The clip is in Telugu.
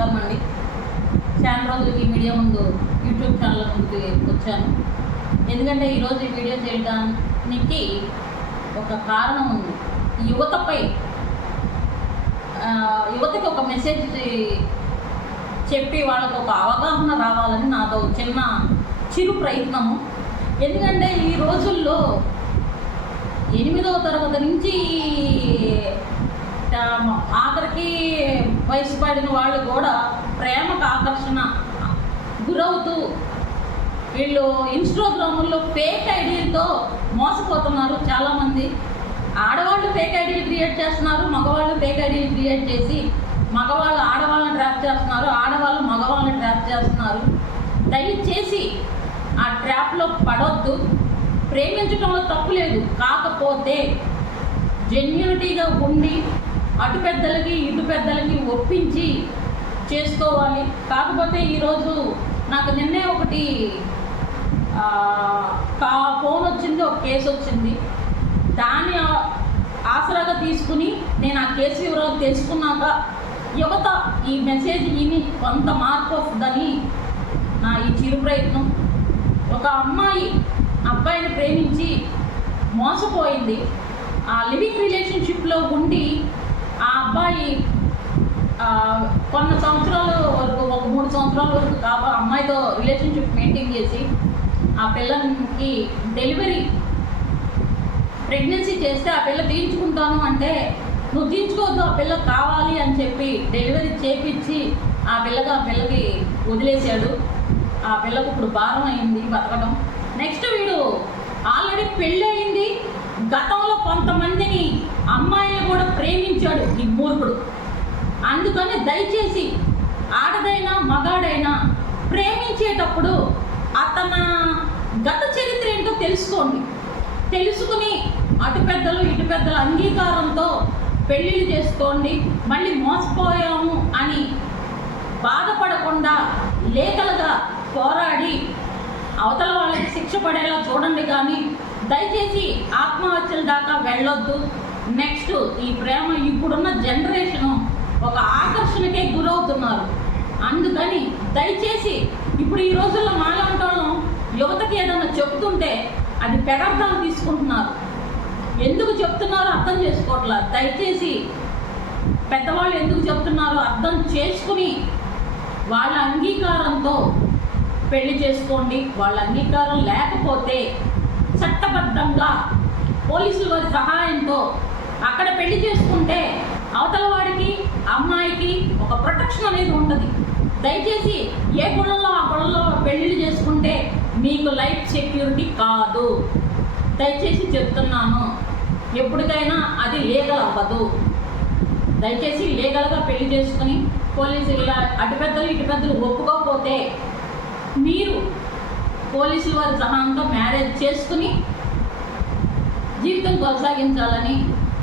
నమస్కారం అండి. చాలా రోజులకి మీడియా ముందు యూట్యూబ్ ఛానల్ ముందుకు వచ్చాను. ఎందుకంటే ఈరోజు ఈ వీడియో చేయడానికి ఒక కారణం ఉంది. యువతపై యువతకి ఒక మెసేజ్ చెప్పి వాళ్ళకు ఒక అవగాహన రావాలని నాదో చిన్న చిరు ప్రయత్నము. ఎందుకంటే ఈ రోజుల్లో ఎనిమిదవ తరగతి నుంచి వయసు పడిన వాళ్ళు కూడా ప్రేమకు ఆకర్షణ గురవుతూ వీళ్ళు ఇన్స్టాగ్రాముల్లో ఫేక్ ఐడీలతో మోసపోతున్నారు చాలామంది. ఆడవాళ్ళు ఫేక్ ఐడీలు క్రియేట్ చేస్తున్నారు మగవాళ్ళు ఫేక్ ఐడీలు క్రియేట్ చేసి మగవాళ్ళు ఆడవాళ్ళని ట్రాప్ చేస్తున్నారు ఆడవాళ్ళు మగవాళ్ళని ట్రాప్ చేస్తున్నారు. దయచేసి ఆ ట్రాప్లో పడొద్దు. ప్రేమించడంలో తప్పు లేదు. కాకపోతే జెన్యునిటీగా ఉండి అటు పెద్దలకి ఇటు పెద్దలకి ఒప్పించి చేసుకోవాలి. కాకపోతే ఈరోజు నాకు నిన్నే ఒకటి కా ఫోన్ వచ్చింది ఒక కేసు వచ్చింది. దాన్ని ఆసరాగా తీసుకుని నేను ఆ కేసు వివరాలు తెలుసుకున్నాక యువత ఈ మెసేజ్ విని కొంత మార్పు వస్తుందని నా ఈ చిరు ప్రయత్నం. ఒక అమ్మాయి అబ్బాయిని ప్రేమించి మోసపోయింది. ఆ లివింగ్ రిలేషన్షిప్లో ఉండి అబ్బాయి కొన్ని సంవత్సరాల వరకు ఒక మూడు సంవత్సరాల వరకు కాబ అమ్మాయితో రిలేషన్షిప్ మెయింటైన్ చేసి ఆ పిల్లకి డెలివరీ ప్రెగ్నెన్సీ చేస్తే ఆ పిల్ల తీయించుకుంటాను అంటే నువ్వు తీర్చుకోవద్దు ఆ పిల్ల కావాలి అని చెప్పి డెలివరీ చేపించి ఆ పిల్లగా ఆ పిల్లకి వదిలేశాడు. ఆ పిల్లకు ఇప్పుడు భారం అయింది బతకడం నెక్స్ట్ వీడు ఆల్రెడీ పెళ్ళి అయింది గతంలో కొంతమందిని అమ్మాయి కూడా ప్రేమించాడు ఈ మూర్ఖుడు. అందుకని దయచేసి ఆడదైనా మగాడైనా ప్రేమించేటప్పుడు అతన గత చరిత్ర ఏంటో తెలుసుకోండి. తెలుసుకుని అటు పెద్దలు ఇటు పెద్దల అంగీకారంతో పెళ్ళిళ్ళు చేసుకోండి. మళ్ళీ మోసపోయాము అని బాధపడకుండా లేఖలుగా పోరాడి అవతల వాళ్ళకి శిక్ష పడేలా చూడండి కానీ దయచేసి ఆత్మహత్యల దాకా వెళ్ళొద్దు. నెక్స్ట్ ఈ ప్రేమ ఇప్పుడున్న జనరేషను ఒక ఆకర్షణకే గురవుతున్నారు. అందుకని దయచేసి ఇప్పుడు ఈ రోజుల్లో మాలంటోళ్ళం యువతకి ఏదైనా చెప్తుంటే అది పెడర్థం తీసుకుంటున్నారు. ఎందుకు చెప్తున్నారో అర్థం చేసుకోవట్లేదు దయచేసి పెద్దవాళ్ళు ఎందుకు చెప్తున్నారో అర్థం చేసుకుని వాళ్ళ అంగీకారంతో పెళ్ళి చేసుకోండి. వాళ్ళ అంగీకారం లేకపోతే చట్టబద్ధంగా పోలీసుల సహాయంతో అక్కడ పెళ్ళి చేసుకుంటే అవతల వాడికి అమ్మాయికి ఒక ప్రొటెక్షన్ అనేది ఉంటుంది. దయచేసి ఏ గుళ్ళల్లో ఆ గుళ్ళలో పెళ్ళిళ్ళు చేసుకుంటే మీకు లైఫ్ సెక్యూరిటీ కాదు. దయచేసి చెప్తున్నాను. ఎప్పటికైనా అది లీగల్ అవ్వదు. దయచేసి లీగల్గా పెళ్ళి చేసుకుని పోలీసు ఇలా అటు పెద్దలు ఇటు పెద్దలు ఒప్పుకోకపోతే మీరు పోలీసుల వారి సహాయంతో మ్యారేజ్ చేసుకుని జీవితం కొనసాగించాలని